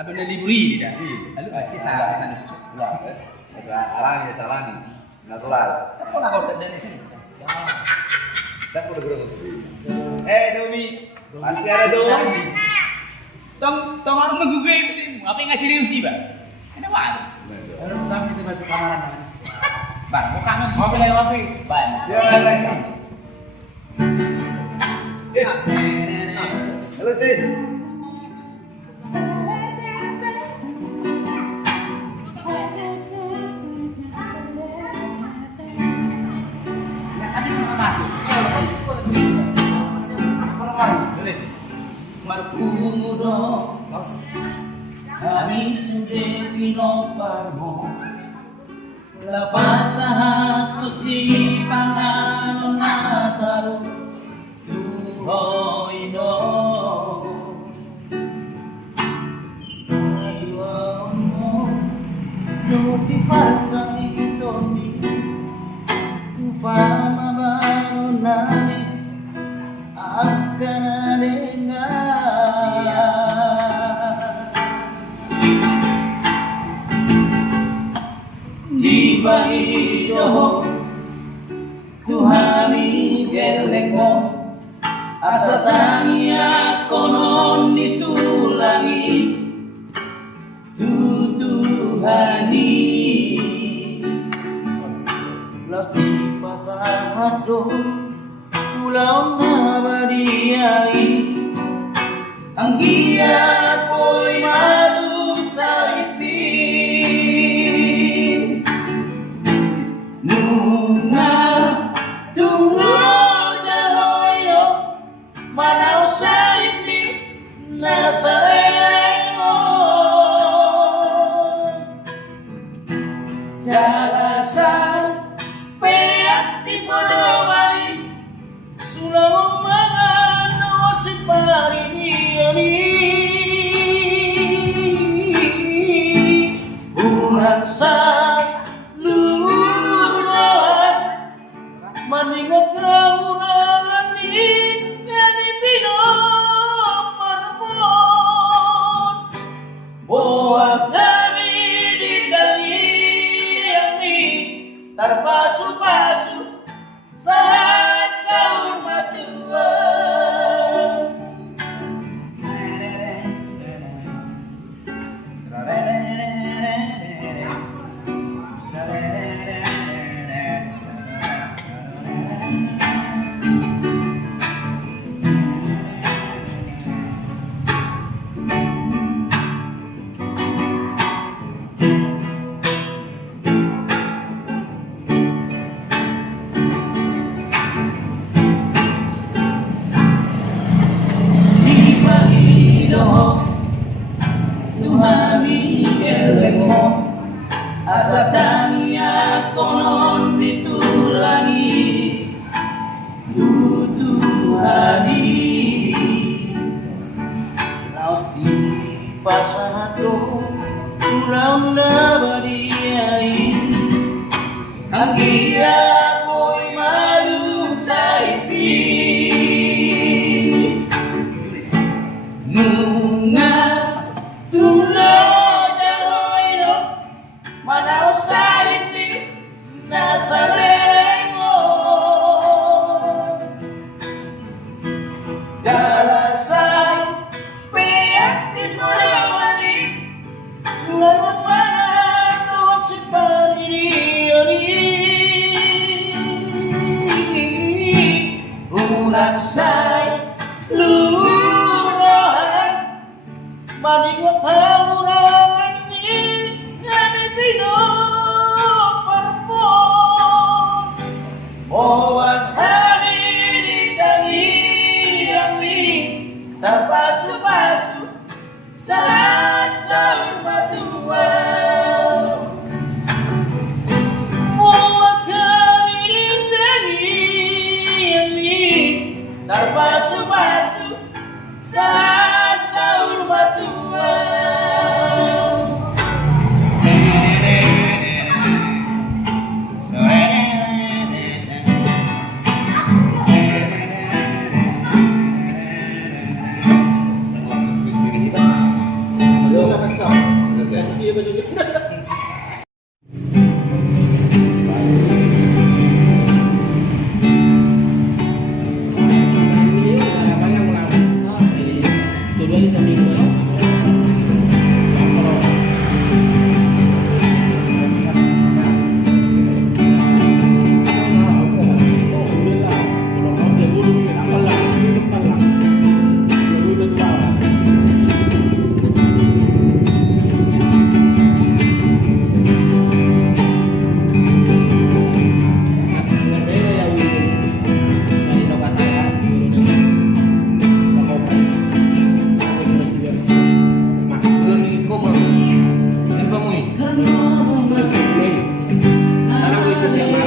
Apa dah liburi dia? Lalu masih salah sana. Salami, natural. Kau nak kau dari sini? Tak udah gerus. Domi, masih ada Domi. Tong aku menggugah sih. Apa yang ngasih review sih, Bang? Ada apa? Harus sampai di baju kamaran. Bang, kau kangen Ngopi lagi ngopi. Bang. Siapa lagi? Halo, Cis. Marcudo, kami sudah pinoparmo, lapasahan ko si Panginoon na taro, tuhoy no. Iwan mo, nuti pasang ito ni, pamabano namin, akan dengar. Di bahido Tuhan geleng mo asa tanya konon ditulangi tutuhani las di pasado pulau nabadiai ang giat ko'y malum sa itin nuna tunglo jahoyo manaw sa itin Nazareno jalasan peak di Borowali sulang mga no si Parini bulan sa luruan maningot ramunan ni jadi pinoparmon buat kami di kami yang ni terpasu-pasu saat sahur matuan Tuhan geleng mo asa tanya konon ditulangi tutuhani laos di pasado pulang nabadiai ang gila ko'y malum sa itin nunga manaw sa itin Nazareno jalasan peak di Borowali sulang mga no si Parini ulang say luruhan maningot hamuran ni pinoparmon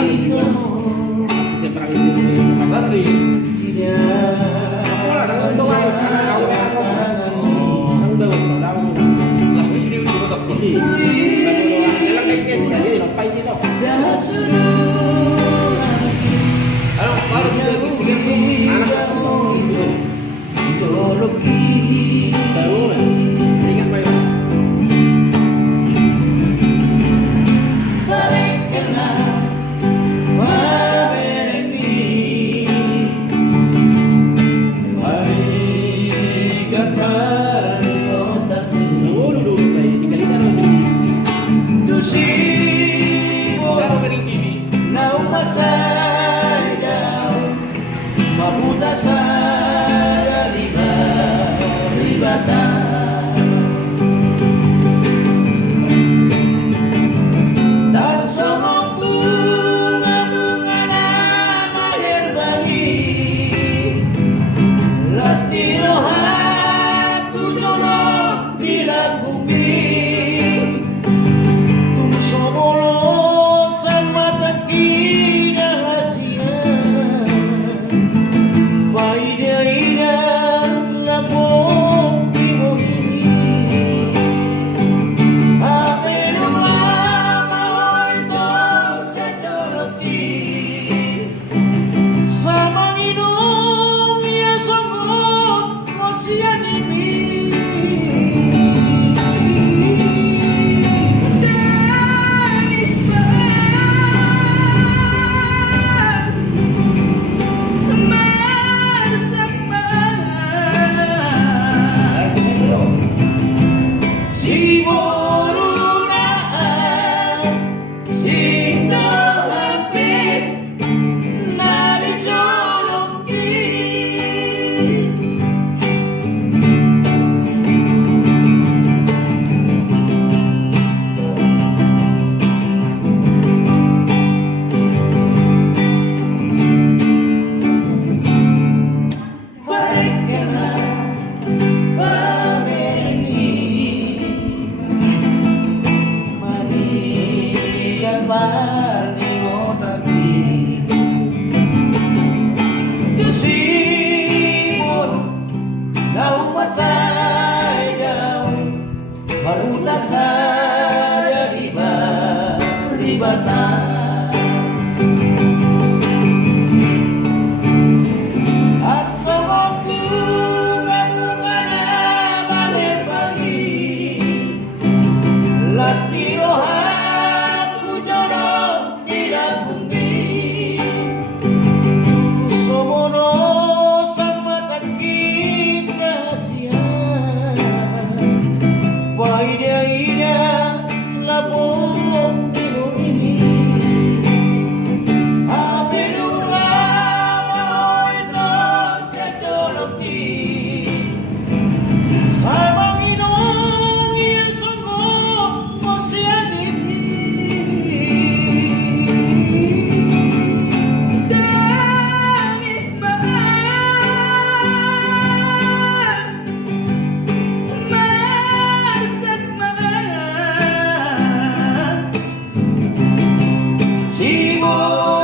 Masih saya perang itu di Bali. Wala nang untung ay kau na ako. Nang daw daw. Last week ni ko to kasi. Dalang kay kes kaya lang pay sila. Ano baru kita sige ko anak ko. Tahu na. Ingat ba yun? Simon